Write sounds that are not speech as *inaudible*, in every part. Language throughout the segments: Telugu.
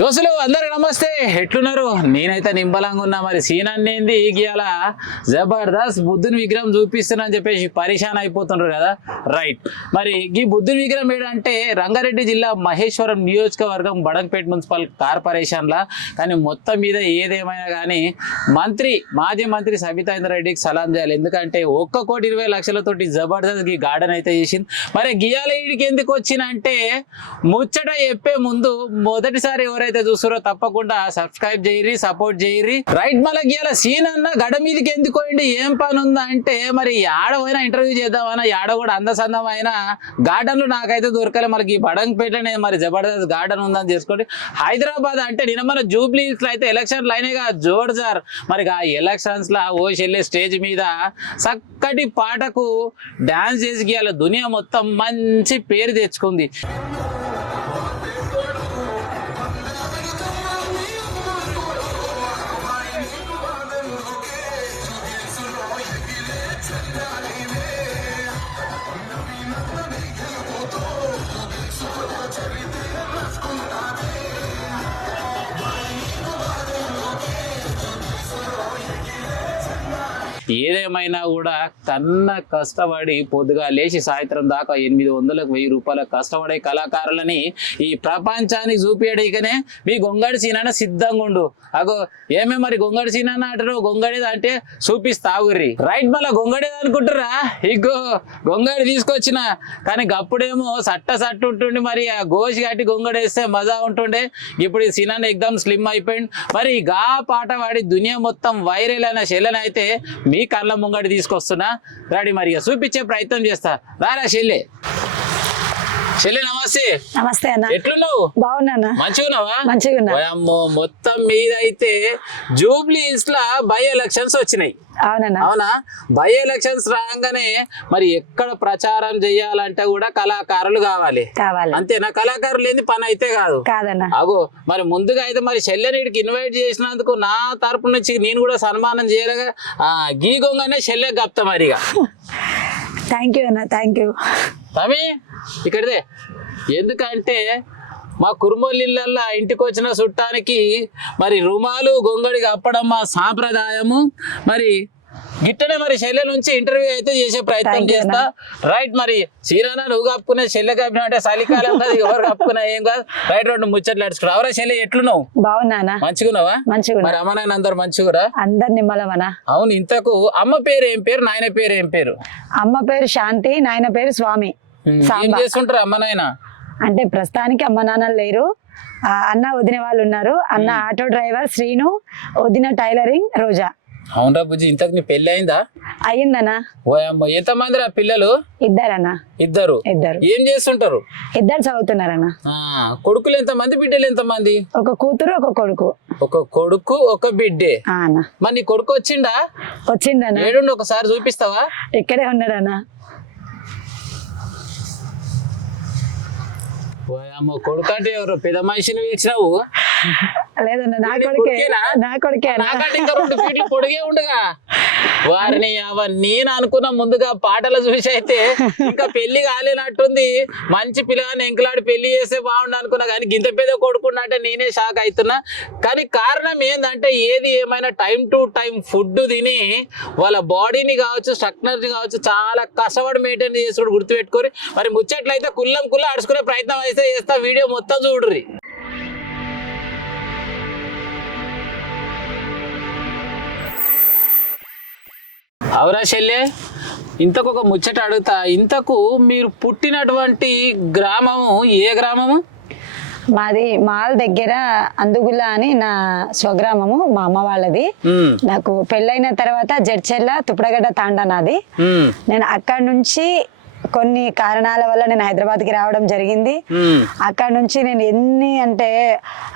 దోస్తులు అందరికి నమస్తే. ఎట్లున్నారు? నేనైతే నింబలంగా ఉన్నా మరి సీన్ అనేది గీయాల జబర్దస్త్ బుద్ధుని విగ్రహం చూపిస్తున్నా అని చెప్పేసి పరిశాన్ అయిపోతున్నారు కదా? రైట్. మరి ఈ బుద్ధుని విగ్రహం ఏంటంటే రంగారెడ్డి జిల్లా మహేశ్వరం నియోజకవర్గం బడంపేట మున్సిపల్ కార్పొరేషన్లా. కానీ మొత్తం మీద ఏదేమైనా కానీ మంత్రి మాజీ మంత్రి సబితాయింద్ర రెడ్డికి సలాం చేయాలి. ఎందుకంటే ఒక్క కోటి ఇరవై లక్షలతోటి జబర్దస్త్ ఈ గార్డెన్ అయితే చేసింది. మరి గియాల ఈడికి ఎందుకు వచ్చినంటే ముచ్చట చెప్పే ముందు మొదటిసారి ఎవరైతే చూస్తారో తప్పకుండా సబ్స్క్రైబ్ చేయరి సపోర్ట్ చేయరి రైట్ మళ్ళీ గీయాల సీన్ అన్న గడ మీదకి ఎందుకు పోయింది ఏం పని ఉందా అంటే మరి ఆడ పోయినా ఇంటర్వ్యూ చేద్దామన్నా ఆడ కూడా అందసందమైన గార్డెన్లు నాకైతే దొరకలే. మనకి ఈ బడంపేటనే మరి జబర్దస్త్ గార్డెన్ ఉందని చేసుకోండి హైదరాబాద్ అంటే నిన్న మన జూబ్లీస్లో అయితే ఎలక్షన్లు అయినాయిగా. జోడ్ సార్ మరి ఆ ఎలక్షన్స్ లా ఓ చెల్లె స్టేజ్ మీద చక్కటి పాటకు డాన్స్ చేసి గీయాల దునియా మొత్తం మంచి పేరు తెచ్చుకుంది. ఏదేమైనా కూడా కన్న కష్టపడి పొద్దుగా లేచి సాయంత్రం దాకా ఎనిమిది వందలకు వెయ్యి రూపాయల కష్టపడే కళాకారులని ఈ ప్రపంచానికి చూపించడానికనే మీ గొంగడి సీనాన సిద్ధంగా ఉండు. అగో ఏమే మరి గొంగడి సీనాన అంటారు గొంగడి అంటే చూపిస్తావుర్రి రైట్ మళ్ళీ గొంగడి అనుకుంటారా? ఇగో గొంగడి తీసుకొచ్చిన. కానీ గప్పుడేమో సట్ట సట్టు ఉంటుండే మరి ఆ గోషి కట్టి గొంగడి వేస్తే మజా ఉంటుండే. ఇప్పుడు ఈ సీనాన ఎగ్దమ్ స్లిమ్ అయిపోయింది మరి గా పాట వాడి దునియా మొత్తం వైరల్ అయిన శైలన అయితే మీ కళ్ళ ముంగడి తీసుకొస్తున్నా. రాడి మరిగా చూపించే ప్రయత్నం చేస్తా. రారా చెల్లె. చెల్లె నమస్తే. నమస్తే అన్న. ఎట్లున్నావు? బాగున్నానా మంచిగున్నావా? మంచిగా ఉన్నా ఓయమ్మో, మొత్తం మీద అయితే జూబ్లీ హిల్స్ లా బై ఎలక్షన్స్ వచ్చినాయి. అవునన్నా. అవునా? బై ఎలక్షన్స్ రాగానే మరి ఎక్కడ ప్రచారం చేయాలంటే కూడా కళాకారులు కావాలి. కావాలి. అంతేనా? కళాకారులు ఏంది పని అయితే కాదు. అగో మరి ముందుగా అయితే మరి చెల్లెనీడికి ఇన్వైట్ చేసినందుకు నా తరపు నుంచి నేను కూడా సన్మానం చేయలేగా ఆ, గీ గొంగనే చెల్లె గప్త మరిగా *laughs* థ్యాంక్ యూ అన్న. థ్యాంక్ యూ తమి ఇక్కడిదే. ఎందుకంటే మా కురుమొల్లిళ్ళల్లో ఇంటికి వచ్చిన చుట్టానికి మరి రుమాలు గొంగడి కప్పడం మా సాంప్రదాయము. మరి గిట్టనే మరి చెల్లె నుంచి ఇంటర్వ్యూ అయితే చేసే ప్రయత్నం చేస్తా. రైట్ మరి చీరానా నువ్వు కప్పుకునే చెల్లె కప్పిన అంటే చలికాలం కాదు ఎవరు కప్పుకున్నా ఏం కాదు. రైట్ రెండు ముచ్చట్లు నడుచుకున్నావు అవరా చెల్లె ఎట్లున్నావు? బాగున్నానా మంచిగున్నావా? మంచిగా మరి అమ్మ నాయన అందరు మంచిగురా? అందరు నిమ్మలమనా అవును ఇంతకు అమ్మ పేరు ఏం పేరు నాయన పేరు ఏం పేరు? అమ్మ పేరు శాంతి నాయన పేరు స్వామి. ఏం సాంబ. చేస్తుంటారు అమ్మ నాయన? అంటే ప్రస్తుతానికి అమ్మ నాన్నలు లేరు. అన్న వదిన వాళ్ళు ఉన్నారు. అన్న ఆటో డ్రైవర్ శ్రీను వదిన టైలరింగ్ రోజా. అవునరా బుజ్జి ఇంతకు నీ పెళ్ళి అయిందా? అయ్యిందన్నా. ఓ అమ్మ ఎంతమంది రా పిల్లలు? ఇద్దరన్నా. ఇద్దరు? ఇద్దరు. ఏం చేస్తుంటారు? ఇద్దరు చదువుతున్నారన్న. ఆ, కొడుకులు ఎంతమంది బిడ్డలు ఎంతమంది? ఒక కూతురు ఒక కొడుకు. ఒక కొడుకు ఒక బిడ్డే. మరి నీ కొడుకు వచ్చిండా? వచ్చిందన్న. ఏడుండి ఒకసారి చూపిస్తావా? ఇక్కడే ఉన్నాడన్న. అమ్మ కొడుకు అంటే ఎవరు? పెద్ద మనిషిని లేదన్న నా కొడుకే? నా కొడుకే అన్న. నాకంటే ఇంకా రెండు ఫీట్లు పొడిగే ఉండగా. వారిని నేను అనుకున్న ముందుగా పాటలు చూసి అయితే ఇంకా పెళ్ళి కాలేనట్టుంది. మంచి పిల్లగాని ఎంకలాడి పెళ్ళి చేస్తే బాగుండు అనుకున్నా కానీ గింత పెద్ద కొడుకున్నా అంటే నేనే షాక్ అవుతున్నా. కానీ కారణం ఏంటంటే ఏది ఏమైనా టైం టు టైం ఫుడ్ తిని వాళ్ళ బాడీని కావచ్చు స్ట్రక్చర్ని కావచ్చు చాలా కష్టపడి మెయింటైన్ చేసుకుని గుర్తుపెట్టుకొని మరి ముచ్చట్లయితే కుల్లం కుల్ల అడుచుకునే ప్రయత్నం అయితే చేస్తా వీడియో మొత్తం చూడుర్రి. అవురా శల్యే ఇంతకు ఒక ముచ్చట అడుగుతా. ఇంతకు మీరు పుట్టినటువంటి గ్రామము ఏ గ్రామము? మాది మాల్ దగ్గర అందుగుల అని నా స్వగ్రామము మా అమ్మ వాళ్ళది. నాకు పెళ్ళైన తర్వాత జడ్చెల్ల తుప్పడగడ్డ తాండా నాది. నేను అక్కడ నుంచి కొన్ని కారణాల వల్ల నేను హైదరాబాద్కి రావడం జరిగింది. అక్కడ నుంచి నేను ఎన్ని అంటే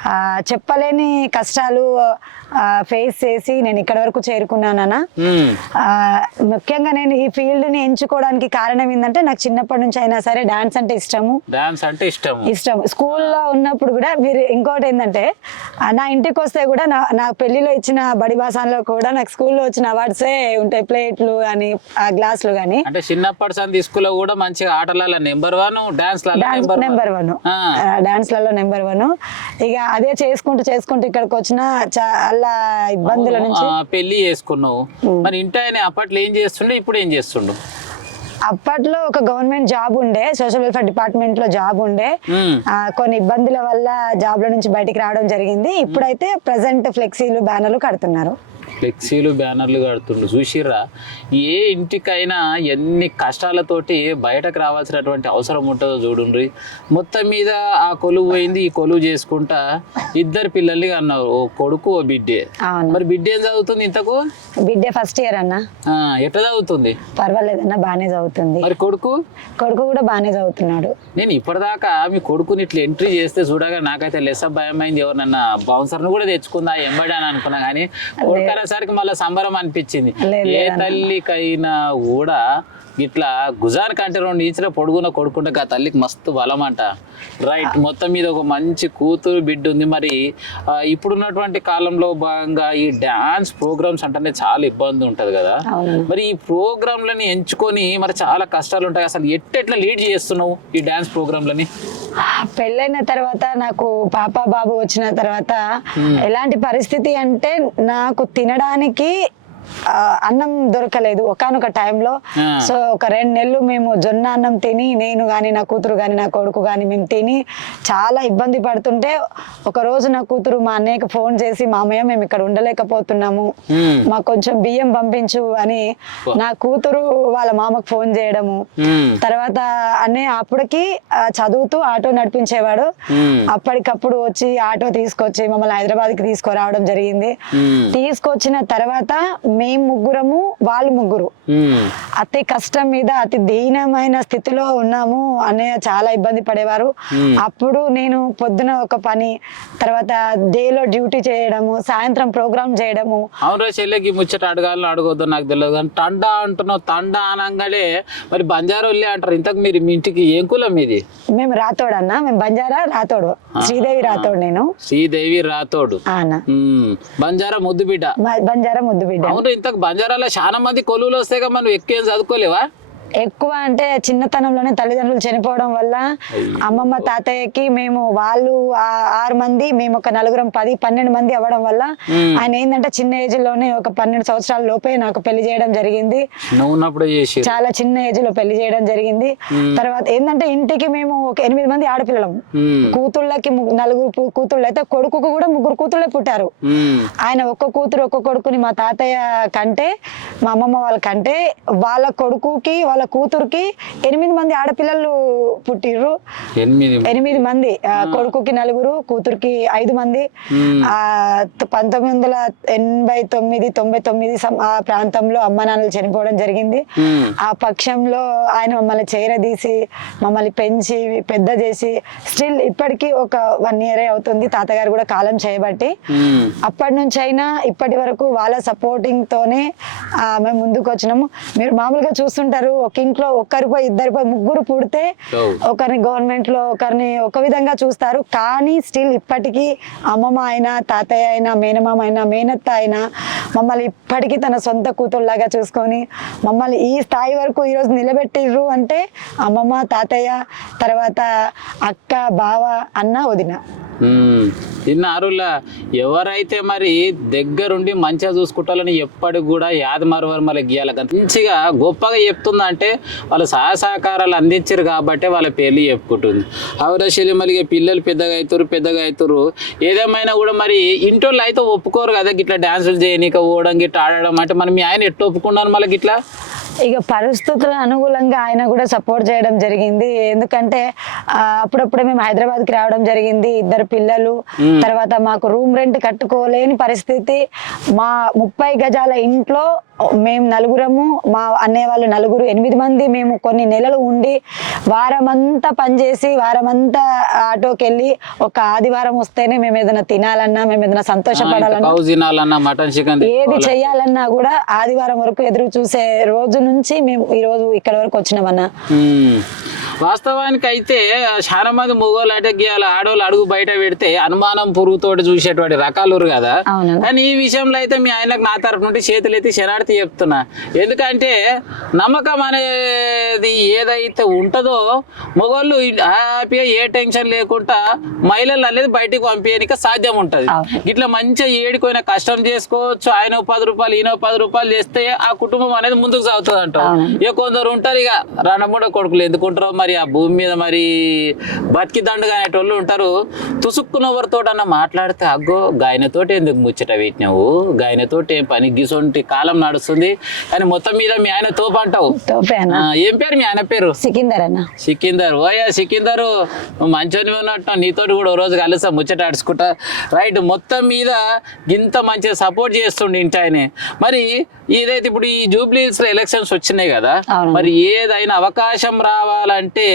ఆ, చెప్పలేని కష్టాలు ఫేస్ చేసి నేను ఇక్కడ వరకు ఆ, ముఖ్యంగా నేను ఈ ఫీల్డ్ని ఎంచుకోవడానికి కారణం ఏంటంటే నాకు చిన్నప్పటి నుంచి అయినా సరే డాన్స్ అంటే ఇష్టము. డాన్స్ అంటే ఇష్టము. ఇష్టం స్కూల్లో ఉన్నప్పుడు కూడా మీరు ఇంకోటి ఏంటంటే నా ఇంటికి వస్తే కూడా నా నా పెళ్ళిలో ఇచ్చిన బడి బాసాన్లో కూడా నాకు స్కూల్లో వచ్చిన అవార్డ్సే ఉంటాయి. ప్లేట్లు కానీ గ్లాసులు కానీ. అంటే చిన్నప్పటి సంది స్కూల్లో కూడా మంచిగా ఆటలలో number one dance dance number one డాన్స్లలో number one ఇక అదే చేసుకుంటూ చేసుకుంటూ ఇక్కడికి వచ్చిన చాలా ఇబ్బందుల నుంచి? పెళ్ళి చేసుకున్నావు. మరి ఇంటి ఆయన అప్పట్లో ఏం చేస్తుండే ఇప్పుడు ఏం చేస్తుండు? అప్పట్లో ఒక గవర్నమెంట్ జాబ్ ఉండే సోషల్ వెల్ఫేర్ డిపార్ట్మెంట్లో జాబ్ ఉండే. కొన్ని ఇబ్బందుల వల్ల జాబ్లో నుంచి బయటికి రావడం జరిగింది. ఇప్పుడైతే ప్రజెంట్ ఫ్లెక్సీలు బ్యానర్లు కడుతున్నారు. ఫ్లెక్సీలు బ్యానర్లు కడుతుండు. చూసిర్రా? ఏ ఇంటికైనా ఎన్ని కష్టాలతోటి బయటకు రావాల్సినటువంటి అవసరం ఉంటుందో చూడండి మొత్తం మీద ఆ కొలువు పోయింది ఈ కొలువు చేసుకుంటా ఇద్దరు పిల్లల్ని అన్నారు ఓ కొడుకు ఓ బిడ్డే. మరి బిడ్డ ఏం చదువుతుంది ఇంతకు? బిడ్డే ఫస్ట్ ఇయర్ అన్న. ఎట్లా చదువుతుంది? పర్వాలేదన్న బాగానే చదువుతుంది. మరి కొడుకు? కొడుకు కూడా బాగానే చదువుతున్నాడు. నేను ఇప్పటిదాకా మీ కొడుకుని ఇట్లా ఎంట్రీ చేస్తే చూడగా నాకైతే లెస్ భయం అయింది ఎవరన్నా బౌన్సర్ను కూడా తెచ్చుకుందా ఎంబడి అని అనుకున్నా కానీ కొడుకనేసరికి మళ్ళీ సంబరం అనిపించింది. ఏ తల్లికైనా కూడా ఇట్లా గుజాన్ కంటే రెండు ఈచిన పొడుగున కొడుకుంటే ఆ తల్లికి మస్తు బలం అంట రైట్ మొత్తం మీద ఒక మంచి కూతురు బిడ్డ ఉంది మరి. ఇప్పుడున్నటువంటి కాలంలో భాగంగా ఈ డాన్స్ ప్రోగ్రామ్స్ అంటేనే చాలా ఇబ్బంది ఉంటది కదా. మరి ఈ ప్రోగ్రాంలని ఎంచుకొని మరి చాలా కష్టాలు ఉంటాయి. అసలు ఎట్టెట్లా లీడ్ చేస్తున్నావు ఈ డాన్స్ ప్రోగ్రాంలని? పెళ్ళైన తర్వాత నాకు పాప బాబు వచ్చిన తర్వాత ఎలాంటి పరిస్థితి అంటే నాకు తినడానికి అన్నం దొరకలేదు ఒకనొక టైంలో. సో ఒక రెండు నెలలు మేము జొన్న అన్నం తిని నేను కానీ నా కూతురు కానీ నా కొడుకు కానీ మేము తిని చాలా ఇబ్బంది పడుతుంటే ఒక రోజు నా కూతురు మా అన్నయ్యకి ఫోన్ చేసి మామయ్య మేము ఇక్కడ ఉండలేకపోతున్నాము. మాకు కొంచెం బియ్యం పంపించు అని నా కూతురు వాళ్ళ మామకు ఫోన్ చేయడము. తర్వాత అన్నయ్య అప్పటికి చదువుతూ ఆటో నడిపించేవాడు. అప్పటికప్పుడు వచ్చి ఆటో తీసుకొచ్చి మమ్మల్ని హైదరాబాద్కి తీసుకురావడం జరిగింది. తీసుకొచ్చిన తర్వాత మేము ముగ్గురము వాళ్ళు ముగ్గురు. అతి కష్టం మీద అతి దీనమైన స్థితిలో ఉన్నాము అన్నయ్య చాలా ఇబ్బంది పడేవారు. అప్పుడు నేను పొద్దున ఒక పని తర్వాత డేలో డ్యూటీ చేయడము సాయంత్రం ప్రోగ్రామ్ చేయడము. అవును చెల్లెకి ముచ్చట అడగాలని అడగొద్దు నాకు తెలియదు కానీ తండా అంటున్నావు తండా అనగానే మరి బంజారోళ్ళే అంటారు. ఇంతకు మీరు మీ ఇంటికి ఏం కులం మీది మేము రాతోడు అన్న మేము బంజారా రాతోడు. శ్రీదేవి రాతోడు నేను. శ్రీదేవి రాతోడు. బంజారా ముద్దు బిడ్డ బంజారా ముద్దు బిడ్డ అవును ఇంతకు బంజారాలో చాలా మంది కొలువులు వస్తే మనం ఎక్కువ చదువుకోలేవా? ఎక్కువ అంటే చిన్నతనంలోనే తల్లిదండ్రులు చనిపోవడం వల్ల అమ్మమ్మ తాతయ్యకి మేము వాళ్ళు ఆరు మంది మేము ఒక నలుగురం పది పన్నెండు మంది అవ్వడం వల్ల. ఆయన ఏంటంటే చిన్న ఏజ్లోనే ఒక పన్నెండు సంవత్సరాల లోపే నాకు పెళ్ళి చేయడం జరిగింది. చాలా చిన్న ఏజ్లో పెళ్ళి చేయడం జరిగింది. తర్వాత ఏంటంటే ఇంటికి మేము ఒక ఎనిమిది మంది ఆడపిల్లలం. కూతుళ్ళకి నలుగురు కూతుళ్ళు అయితే కొడుకుకు కూడా ముగ్గురు కూతుళ్ళే పుట్టారు. ఆయన ఒక్క కూతురు ఒక్క కొడుకుని మా తాతయ్య కంటే మా అమ్మమ్మ వాళ్ళ కంటే వాళ్ళ కొడుకుకి వాళ్ళ కూతురుకి ఎనిమిది మంది ఆడపిల్లలు పుట్టిర్రు. ఎనిమిది మంది. కొడుకుకి నలుగురు కూతురుకి ఐదు మంది. ఆ పంతొమ్మిది వందల ఎనభై తొమ్మిది తొంభై తొమ్మిది ఆ ప్రాంతంలో అమ్మ నాన్నలు చనిపోవడం జరిగింది. ఆ పక్షంలో ఆయన మమ్మల్ని చేరదీసి మమ్మల్ని పెంచి పెద్ద చేసి స్టిల్ ఇప్పటికీ ఒక వన్ ఇయరే అవుతుంది. తాతగారు కూడా కాలం చేయబట్టి. అప్పటి నుంచి అయినా ఇప్పటి వరకు వాళ్ళ సపోర్టింగ్ తోనే మేము ముందుకు వచ్చినాము మీరు మామూలుగా చూస్తుంటారు ఒక ఇంట్లో ఒక్కరిపై ఇద్దరిపై ముగ్గురు పుడితే. ఒకరిని గవర్నమెంట్లో ఒకరిని ఒక విధంగా చూస్తారు కానీ స్టిల్ ఇప్పటికీ అమ్మమ్మ అయినా తాతయ్య అయినా మేనమామ అయినా మేనత్త అయినా మమ్మల్ని ఇప్పటికీ తన సొంత కూతురులాగా చూసుకొని మమ్మల్ని ఈ స్థాయి వరకు ఈరోజు నిలబెట్టిర్రు అంటే అమ్మమ్మ తాతయ్య తర్వాత అక్క బావ అన్న వదిన నిన్న అరుల ఎవరైతే మరి దగ్గరుండి మంచిగా చూసుకుంటారని ఎప్పటికి కూడా యాద మరవరు మళ్ళీ గీయాలి మంచిగా గొప్పగా చెప్తుందంటే వాళ్ళు సహాయ సహకారాలు అందించారు కాబట్టి వాళ్ళ పేర్లు చెప్పుకుంటుంది. అవరశైలి మళ్ళీ పిల్లలు పెద్దగా అవుతారు పెద్దగా అవుతారు ఏదేమైనా కూడా మరి ఇంటోళ్ళు అయితే ఒప్పుకోరు కదా గిట్లా డాన్సులు చేయనీక పోవడం గిట్లా ఆడడం అంటే మనం మీ ఆయన ఎట్లా ఒప్పుకున్నాను మళ్ళీ గిట్లా? ఇక పరిస్థితుల అనుకూలంగా ఆయన కూడా సపోర్ట్ చేయడం జరిగింది. ఎందుకంటే ఆ, అప్పుడప్పుడే మేము హైదరాబాద్కి రావడం జరిగింది. ఇద్దరు పిల్లలు. తర్వాత మాకు రూమ్ రెంట్ కట్టుకోలేని పరిస్థితి. మా ముప్పై గజాల ఇంట్లో మేము నలుగురము మా అన్నయ్య వాళ్ళు నలుగురు ఎనిమిది మంది మేము కొన్ని నెలలు ఉండి వారమంతా పనిచేసి వారమంతా ఆటోకి వెళ్ళి ఒక ఆదివారం వస్తేనే మేము ఏదైనా తినాలన్నా మేము ఏదైనా సంతోషపడాలన్నా మటన్ చికెన్ ఏది చెయ్యాలన్నా కూడా ఆదివారం వరకు ఎదురు చూసే రోజు నుంచి మేము ఈ రోజు ఇక్కడ వరకు వచ్చినామన్నా. వాస్తవానికి అయితే చాలా మంది మొగోళ్ళు అంటే గీయాల ఆడవాళ్ళు అడుగు బయట పెడితే అనుమానం పురుగుతోటి చూసేటువంటి రకాలు కదా. కానీ ఈ విషయంలో అయితే మీ ఆయనకు నా తరఫు నుండి చేతులు ఎత్తి శరార్థి చెప్తున్నా. ఎందుకంటే నమ్మకం అనేది ఏదైతే ఉంటుందో మొగోళ్ళు హ్యాపీగా ఏ టెన్షన్ లేకుండా మహిళలు అనేది బయటికి పంపించడానికి సాధ్యం ఉంటుంది. ఇట్లా మంచిగా ఏడిపోయిన కష్టం చేసుకోవచ్చు ఆయన పది రూపాయలు ఈయన పది రూపాయలు చేస్తే ఆ కుటుంబం అనేది ముందుకు సాగుతుంది అవును. ఇక కొందరు ఉంటారు ఇక రణమూడ కొడుకులు ఎందుకుంటారో మరి ఆ భూమి మీద మరి బతికి దండగా అనేటోళ్ళు ఉంటారు. తుసుక్కునవరితో అన్న మాట్లాడితే అగ్గో గాయనతోటి ఎందుకు ముచ్చట పెట్టినావు? గాయనతోటి ఏం పని? గిసొంటి కాలం నడుస్తుంది. కానీ మొత్తం మీద మీ ఆయన తోపు అంటావు తోపే అన్న. ఆ, ఏం పేరు? మీ ఆయన పేరు? సికిందర్ అన్న. సికిందర్. ఓయా సికిందరు. మంచోని ఉన్నట్టు నీతోటి కూడా ఓ రోజు కలుసా ముచ్చట ఆడుచుకుంటా. రైట్ మొత్తం మీద ఇంత మంచిగా సపోర్ట్ చేస్తుండే ఇంటి ఆయనే. మరి ఏదైతే ఇప్పుడు ఈ జూబ్లీస్లో ఎలక్షన్స్ వచ్చినాయి కదా. మరి ఏదైనా అవకాశం రావాలంటే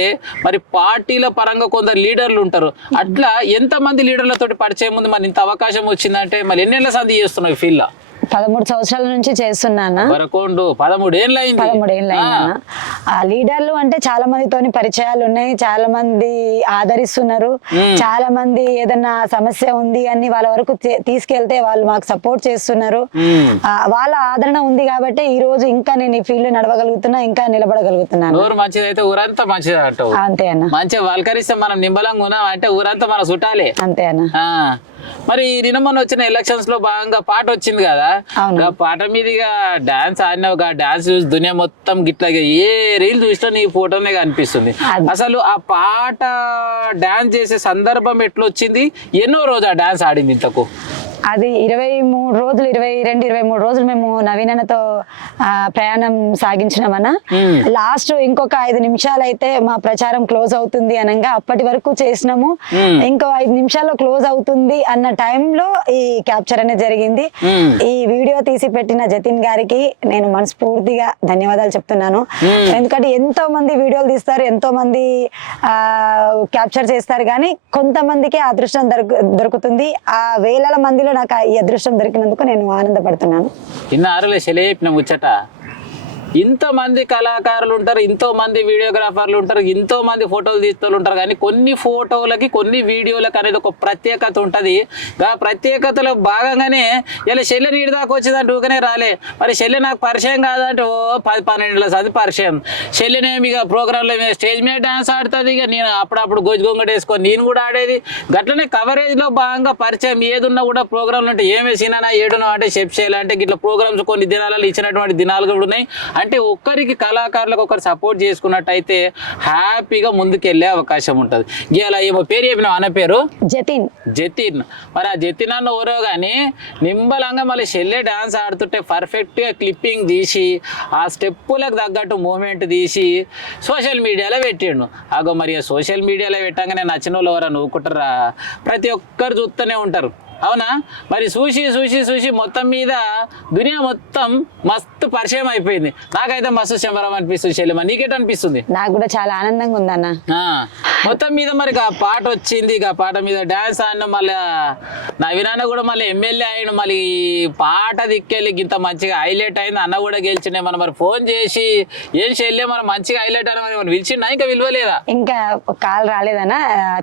మరి పార్టీల పరంగా కొందరు లీడర్లు ఉంటారు. అట్లా ఎంత మంది లీడర్లతోటి పరిచయం ఉంది? మరి ఇంత అవకాశం వచ్చిందంటే మరి ఎన్నెళ్ళ సంధి చేస్తున్నావు ఫీల్డ్లో పదమూడు సంవత్సరాల నుంచి చేస్తున్నాను? వరకోండు పదమూడు ఏళ్ళు అయింది. పదమూడేళ్ళు అయిందన్న ఆ లీడర్లు అంటే చాలా మందితోని పరిచయాలు ఉన్నాయి చాలా మంది ఆదరిస్తున్నారు చాలా మంది ఏదన్నా సమస్య ఉంది అని వాళ్ళ వరకు తీసుకెళ్తే వాళ్ళు మాకు సపోర్ట్ చేస్తున్నారు. వాళ్ళ ఆదరణ ఉంది కాబట్టి ఈ రోజు ఇంకా నేను ఈ ఫీల్డ్ నడవగలుగుతున్నా ఇంకా నిలబడగలుగుతున్నాను. నోరు మంచిది అయితే ఊరంతా మంచిది అంటావు. అంతే అన్న. మంచిగా వల్కరిస్తే మనం ఉన్నాం అంటే ఊరంతా మన చుట్టాలే అంతే అన్న. మరి నిన్న మొన్న వచ్చిన ఎలక్షన్స్లో భాగంగా పాట వచ్చింది కదా? ఆ పాట మీదుగా డాన్స్ ఆడినావు డాన్స్ చూసి దునియా మొత్తం గిట్లాగే ఏ రీల్ చూసినా నీ ఫోటోనే కనిపిస్తుంది. అసలు ఆ పాట డాన్స్ చేసే సందర్భం ఎట్లా వచ్చింది ఎన్నో రోజు ఆ డాన్స్ ఆడింది ఇంతకు? అది ఇరవై మూడు రోజులు ఇరవై రెండు ఇరవై మూడు రోజులు మేము నవీనతో ఆ, ప్రయాణం సాగించినామన్న. లాస్ట్ ఇంకొక ఐదు నిమిషాలు అయితే మా ప్రచారం క్లోజ్ అవుతుంది అనగా అప్పటి వరకు చేసినాము. ఇంకో ఐదు నిమిషాల్లో క్లోజ్ అవుతుంది అన్న టైంలో ఈ క్యాప్చర్ అనేది జరిగింది. ఈ వీడియో తీసి పెట్టిన జతిన్ గారికి నేను మనస్ఫూర్తిగా ధన్యవాదాలు చెప్తున్నాను. ఎందుకంటే ఎంతో మంది వీడియోలు తీస్తారు ఎంతో మంది క్యాప్చర్ చేస్తారు కానీ కొంతమందికి ఆ అదృష్టం దొరుకు దొరుకుతుంది ఆ వేల మందిలో నాకు ఈ అదృష్టం దొరికినందుకు నేను ఆనందపడుతున్నాను. ఇన్నారులే చెప్పిన ముచ్చట. ఇంతమంది కళాకారులు ఉంటారు ఎంతో మంది వీడియోగ్రాఫర్లు ఉంటారు ఎంతో మంది ఫోటోలు తీస్తూ ఉంటారు. కానీ కొన్ని ఫోటోలకి కొన్ని వీడియోలకు అనేది ఒక ప్రత్యేకత ఉంటుంది. ఆ ప్రత్యేకతలో భాగంగానే ఇలా శల్య నీడి దాకా వచ్చిందంటే ఊకనే రాలే. మరి శల్య నాకు పరిచయం కాదంటే ఓ పది పన్నెండుల చదివి పరిచయం. శల్యనేమి ఇక ప్రోగ్రాంలో స్టేజ్ మీద డాన్స్ ఆడుతుంది. ఇక నేను అప్పుడప్పుడు గొజ్జు గొంగట వేసుకొని నేను కూడా ఆడేది. గట్లనే కవరేజ్లో భాగంగా పరిచయం ఏదున్నా కూడా ప్రోగ్రాంలు అంటే ఏమేసినా వేసినా ఏడునో అంటే షెప్ చేయాలంటే ఇట్లా ప్రోగ్రామ్స్ కొన్ని దినాలలో ఇచ్చినటువంటి దినాలు కూడా ఉన్నాయి. అంటే ఒక్కరికి కళాకారులకు ఒకరు సపోర్ట్ చేసుకున్నట్టయితే హ్యాపీగా ముందుకెళ్ళే అవకాశం ఉంటుంది. ఇలా ఏమో పేరు చెప్పిన అన్న పేరు? జతిన్. జతిన్. మరి ఆ జతిన్ అన్న ఎవరో కానీ నింబలంగా మళ్ళీ చెల్లె డాన్స్ ఆడుతుంటే పర్ఫెక్ట్గా క్లిప్పింగ్ తీసి ఆ స్టెప్పులకు తగ్గట్టు మూమెంట్ తీసి సోషల్ మీడియాలో పెట్టిండు. అగో మరి సోషల్ మీడియాలో పెట్టగానే నచ్చిన వాళ్ళు ఎవరైనా నవ్వుకుంటారా ప్రతి ఒక్కరు చూస్తూనే ఉంటారు. అవునా? మరి చూసి చూసి చూసి మొత్తం మీద దునియా మొత్తం మస్తు పరిచయం అయిపోయింది. నాకైతే మస్తు శంబరం అనిపిస్తుంది చెల్లెమ్మ. నీకేట అనిపిస్తుంది? నాకు కూడా చాలా ఆనందంగా ఉందన్న. ఆ, మొత్తం మీద మరి ఆ పాట వచ్చింది. ఆ పాట మీద డాన్స్ ఆడిన మళ్ళీ నవీనాన్న కూడా మళ్ళీ ఎమ్మెల్యే అయిన మళ్ళీ పాట దిక్కెళ్ళి ఇంత మంచిగా హైలైట్ అయింది. అన్న కూడా గెలిచిండే. మనం మరి ఫోన్ చేసి ఏం చెల్లె మనం మంచిగా హైలైట్ అని మరి పిలిచిండా? ఇంకా విలువలేదా ఇంకా కాల్ రాలేదన్న.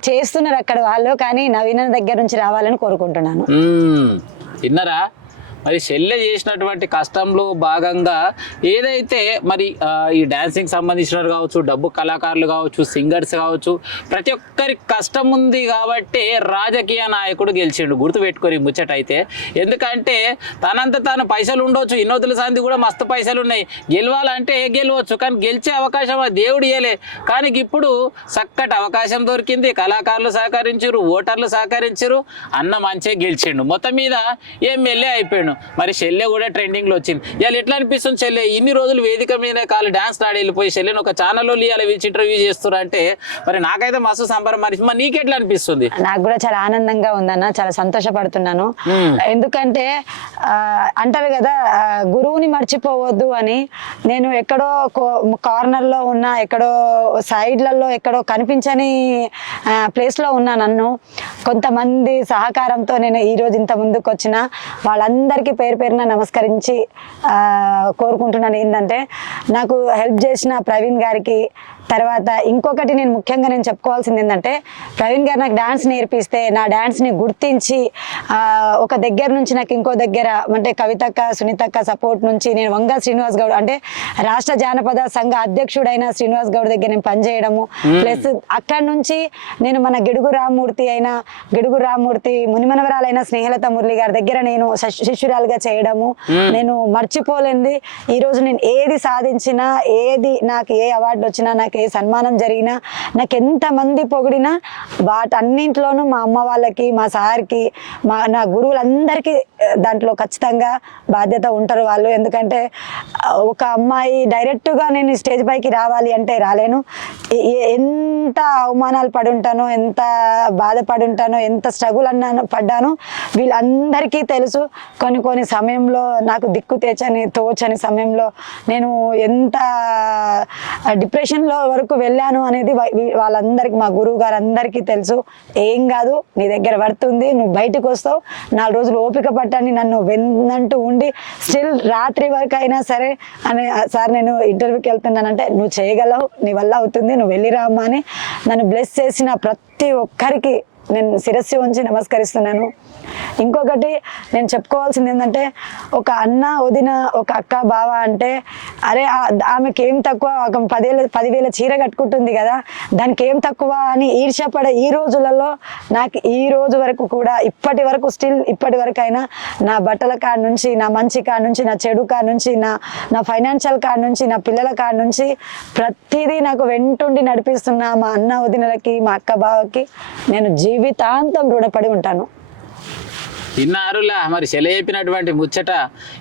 చేస్తున్నారు అక్కడ వాళ్ళు. కానీ నవీన దగ్గర నుంచి రావాలని కోరుకుంటున్నాను మ్మ్. విన్నరా మరి శల్య చేసినటువంటి కష్టంలో భాగంగా ఏదైతే మరి ఈ డాన్సింగ్ సంబంధించిన కావచ్చు డబ్బు కళాకారులు కావచ్చు సింగర్స్ కావచ్చు ప్రతి ఒక్కరి కష్టం ఉంది కాబట్టి రాజకీయ నాయకుడు గెలిచిండు. గుర్తుపెట్టుకొని ముచ్చట అయితే. ఎందుకంటే తనంత తాను పైసలు ఉండొచ్చు ఇన్నోతుల సంధి కూడా మస్తు పైసలు ఉన్నాయి. గెలవాలంటే గెలవచ్చు కానీ గెలిచే అవకాశం ఆ దేవుడు ఇయ్యలే. కానీ ఇప్పుడు చక్కటి అవకాశం దొరికింది కళాకారులు సహకరించారు ఓటర్లు సహకరించారు అన్న మంచిగా గెలిచిండు. మొత్తం మీద ఎమ్మెల్యే అయిపోయాడు. మరి చెల్లె కూడా ట్రెండింగ్లో వచ్చింది. ఇవాళ ఎట్లా అనిపిస్తుంది చెల్లె? ఇన్ని రోజులు వేదిక మీద కాలు డాన్స్ ఆడి వెళ్ళిపోయి చెల్లెని ఒక ఛానల్లో ఇవాళ పిలిచి ఇంటర్వ్యూ చేస్తున్నారు అంటే మరి నాకైతే మస్తు సంబరం మరి. మరి నీకెట్లా అనిపిస్తుంది? నాకు కూడా చాలా ఆనందంగా ఉందన్న చాలా సంతోషపడుతున్నాను. ఎందుకంటే అంటారు కదా గురువుని మర్చిపోవద్దు అని నేను ఎక్కడో కార్నర్లో ఉన్నా ఎక్కడో సైడ్లలో ఎక్కడో కనిపించని ప్లేస్లో ఉన్నా నన్ను. కొంతమంది సహకారంతో నేను ఈ రోజు ఇంత ముందుకు వచ్చిన వాళ్ళందరికీ పేరు పేరున నమస్కరించి కోరుకుంటున్నాను. ఏంటంటే నాకు హెల్ప్ చేసిన ప్రవీణ్ గారికి తర్వాత ఇంకొకటి నేను ముఖ్యంగా నేను చెప్పుకోవాల్సింది ఏంటంటే ప్రవీణ్ గారు నాకు డాన్స్ నేర్పిస్తే నా డాన్స్ని గుర్తించి ఆ, ఒక దగ్గర నుంచి నాకు ఇంకో దగ్గర అంటే కవితక్క సునీతక్క సపోర్ట్ నుంచి నేను వంగ శ్రీనివాస్ గౌడ్ అంటే రాష్ట్ర జానపద సంఘ అధ్యక్షుడైన శ్రీనివాస్ గౌడ్ దగ్గర నేను పనిచేయడము. ప్లస్ అక్కడ నుంచి నేను మన గిడుగు రామ్మూర్తి అయిన గిడుగు రామ్మూర్తి మునిమనవరాలైన స్నేహలత మురళి గారి దగ్గర నేను శిష్యురాలుగా చేయడము. నేను మర్చిపోలేంది ఈ రోజు నేను ఏది సాధించినా ఏది నాకు ఏ అవార్డు వచ్చినా నాకు ఏ సన్మానం జరిగినా నాకు ఎంతమంది పొగిడినా వాటన్నింటిలోనూ మా అమ్మ వాళ్ళకి మా సార్కి మా నా గురువులందరికీ దాంట్లో ఖచ్చితంగా బాధ్యత ఉంటారు వాళ్ళు. ఎందుకంటే ఒక అమ్మాయి డైరెక్ట్గా నేను స్టేజ్ పైకి రావాలి అంటే రాలేను. ఎంత అవమానాలు పడి ఉంటానో ఎంత బాధపడి ఉంటానో ఎంత స్ట్రగుల్ అన్నాను పడ్డానో వీళ్ళందరికీ తెలుసు. కొన్ని కొన్ని సమయంలో నాకు దిక్కు తెచ్చని తోచని సమయంలో నేను ఎంత డిప్రెషన్లో వరకు వెళ్ళాను అనేది వాళ్ళందరికీ మా గురువు గారు అందరికీ తెలుసు. ఏం కాదు నీ దగ్గర పడుతుంది నువ్వు బయటకు వస్తావు. నాలుగు రోజులు ఓపిక పట్టని నన్ను వెన్నంటూ ఉండి స్టిల్ రాత్రి వరకు అయినా సరే అని సార్ నేను ఇంటర్వ్యూకి వెళ్తున్నానంటే నువ్వు చేయగలవు నీ వల్ల అవుతుంది నువ్వు వెళ్ళిరా అమ్మా అని నన్ను బ్లెస్ చేసిన ప్రతి ఒక్కరికి నేను శిరస్సు ఉంచి నమస్కరిస్తున్నాను. ఇంకొకటి నేను చెప్పుకోవాల్సింది ఏంటంటే ఒక అన్న వదిన ఒక అక్క బావ అంటే అరే ఆమెకి ఏం తక్కువ ఒక పదివేల పదివేల చీర కట్టుకుంటుంది కదా దానికి ఏం తక్కువ అని ఈర్ష్యపడే ఈ రోజులలో నాకు ఈ రోజు వరకు కూడా ఇప్పటి వరకు స్టిల్ ఇప్పటి వరకు అయినా నా బట్టల కాడ నుంచి నా మంచి కాడ నుంచి నా చెడు కాడ నుంచి నా నా ఫైనాన్షియల్ కాడ నుంచి నా పిల్లల కాడ నుంచి ప్రతిదీ నాకు వెంటుండి నడిపిస్తున్న మా అన్న వదినలకి మా అక్క బావకి నేను జీవితాంతం రుణపడి ఉంటాను. విన్నారులా మరి చెప్పినటువంటి ముచ్చట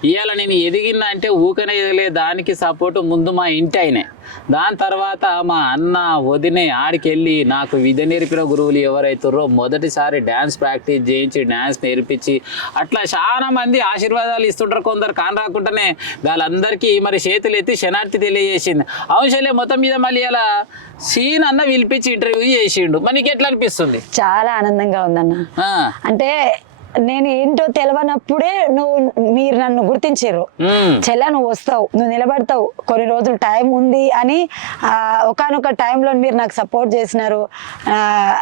ఇవాళ నేను ఎదిగినా అంటే ఊకనే దానికి సపోర్ట్ ముందు మా ఇంటి ఆయనే. దాని తర్వాత మా అన్న వదినే ఆడికి వెళ్ళి నాకు విద్య నేర్పిన గురువులు ఎవరైతారో మొదటిసారి డ్యాన్స్ ప్రాక్టీస్ చేయించి డ్యాన్స్ నేర్పించి అట్లా చాలా మంది ఆశీర్వాదాలు ఇస్తుంటారు కొందరు కాని రాకుండానే వాళ్ళందరికీ మరి చేతులు ఎత్తి శనార్థి తెలియజేసింది. అవసరం మొత్తం మీద మళ్ళీ అలా సీన్ అన్న పిలిపించి ఇంటర్వ్యూ చేసిండు. మరి నీకు ఎట్లా అనిపిస్తుంది? చాలా ఆనందంగా ఉందన్న. అంటే నేను ఏంటో తెలియనప్పుడే నువ్వు మీరు నన్ను గుర్తించారు చెల్ల నువ్వు వస్తావు నువ్వు నిలబడతావు కొన్ని రోజులు టైం ఉంది అని ఒకనొక టైంలో మీరు నాకు సపోర్ట్ చేసినారు.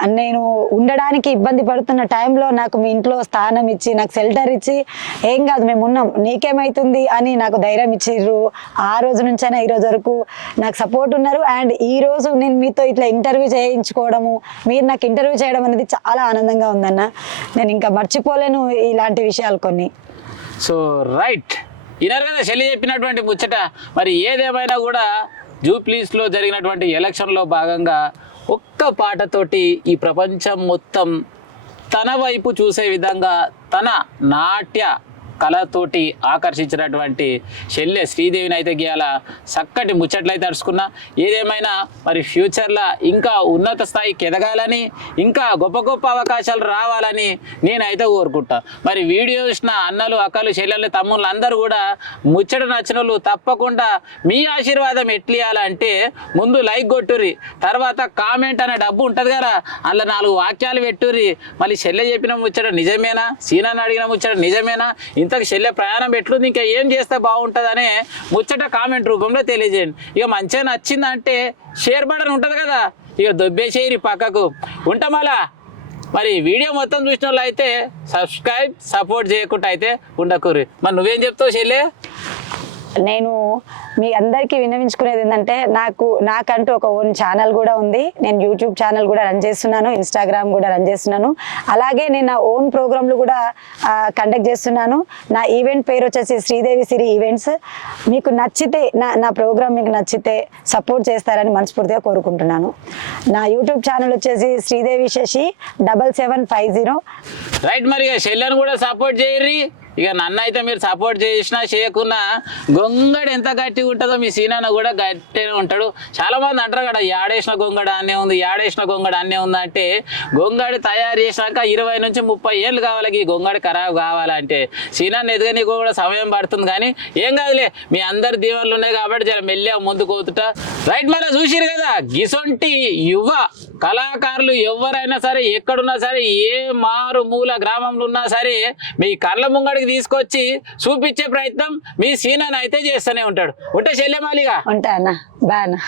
నేను ఉండడానికి ఇబ్బంది పడుతున్న టైంలో నాకు మీ ఇంట్లో స్థానం ఇచ్చి నాకు షెల్టర్ ఇచ్చి ఏం కాదు మేము ఉన్నాం నీకేమైతుంది? అని నాకు ధైర్యం ఇచ్చిర్రు. ఆ రోజు నుంచైనా ఈ రోజు వరకు నాకు సపోర్ట్ ఉన్నారు. అండ్ ఈ రోజు నేను మీతో ఇట్లా ఇంటర్వ్యూ చేయించుకోవడము మీరు నాకు ఇంటర్వ్యూ చేయడం అనేది చాలా ఆనందంగా ఉందన్న. నేను ఇంకా మర్చిపోలేను ఇలాంటి విషయాలు కొన్ని. So right. ఇనర్ కదా శల్లి చెప్పినటువంటి ముచ్చట మరి ఏదేమైనా కూడా జూప్లీస్లో జరిగినటువంటి ఎలక్షన్లో భాగంగా ఒక్క పాటతోటి ఈ ప్రపంచం మొత్తం తన వైపు చూసే విధంగా తన నాట్య కళతోటి ఆకర్షించినటువంటి చెల్లె శ్రీదేవిని అయితే గీయాల చక్కటి ముచ్చట్లయితే అరుచుకున్నా ఏదేమైనా మరి ఫ్యూచర్లో ఇంకా ఉన్నత స్థాయికి ఎదగాలని ఇంకా గొప్ప గొప్ప అవకాశాలు రావాలని నేనైతే కోరుకుంటా మరి వీడియో చూసిన అన్నలు అక్కలు చెల్లెళ్ళు తమ్ముళ్ళు అందరూ కూడా ముచ్చట నచ్చిన వాళ్ళు తప్పకుండా మీ ఆశీర్వాదం ఎట్లియాలంటే ముందు లైక్ కొట్టుర్రి తర్వాత కామెంట్ అనే డబ్బు ఉంటుంది కదా అందులో నాలుగు వాక్యాలు పెట్టుర్రి. మళ్ళీ చెల్లె చెప్పిన ముచ్చట నిజమేనా? సీనాన్ని అడిగిన ముచ్చట నిజమేనా? ఇంతకు చెల్లె ప్రయాణం ఎట్లుంది? ఇంకా ఏం చేస్తే బాగుంటుందనే ముచ్చట కామెంట్ రూపంలో తెలియజేయండి. ఇక మంచిగా నచ్చిందంటే షేర్ బటన్ ఉంటుంది కదా? ఇక దొబ్బేసేయి పక్కకు. ఉంటామలా మరి వీడియో మొత్తం చూసిన వాళ్ళు అయితే సబ్స్క్రైబ్ సపోర్ట్ చేయకుండా అయితే ఉండకూరి మరి నువ్వేం చెప్తావు చెల్లె? నేను మీ అందరికీ విన్నవించుకునేది ఏంటంటే నాకు నాకంటూ ఒక ఓన్ ఛానల్ కూడా ఉంది. నేను యూట్యూబ్ ఛానల్ కూడా రన్ చేస్తున్నాను ఇన్స్టాగ్రామ్ కూడా రన్ చేస్తున్నాను. అలాగే నేను నా ఓన్ ప్రోగ్రాంలు కూడా కండక్ట్ చేస్తున్నాను. నా ఈవెంట్ పేరు వచ్చేసి శ్రీదేవి సిరి ఈవెంట్స్ మీకు నచ్చితే నా నా ప్రోగ్రామ్ మీకు నచ్చితే సపోర్ట్ చేస్తారని మనస్ఫూర్తిగా కోరుకుంటున్నాను. నా యూట్యూబ్ ఛానల్ వచ్చేసి Sridevi Sashi double seven five zero right మరి కూడా సపోర్ట్ చేయర్రి. ఇక నన్ను అయితే మీరు సపోర్ట్ చేసినా చేయకున్నా గొంగడ ఎంత గట్టిగా ఉంటుందో మీ సీనాన్న కూడా గట్టినే ఉంటాడు. చాలా మంది అంటారు కదా యాడేసిన గొంగడ అన్నీ ఉంది యాడేసిన గొంగడ అన్నే ఉంది అంటే గొంగడు తయారు చేసినాక ఇరవై నుంచి ముప్పై ఏళ్ళు కావాలి ఈ గొంగడు ఖరాబ్ కావాలంటే. సీనాన్ని ఎదగనీకి కూడా సమయం పడుతుంది కానీ ఏం కాదులే మీ అందరి దీవెనలు ఉన్నాయి కాబట్టి చాలా మెల్లిగా ముందుకు పోతుట. రైట్ మన చూసిరు కదా గిసొంటి యువ కళాకారులు ఎవరైనా సరే ఎక్కడున్నా సరే ఏ మారు మూల గ్రామంలో ఉన్నా సరే మీ కళ్ళ ముంగడి దగ్గరికి తీసుకొచ్చి చూపించే ప్రయత్నం మీ సీనాన్ని అయితే చేస్తూనే ఉంటాడు. ఉంటే చెల్లెమాలిగా ఉంటానా బాగా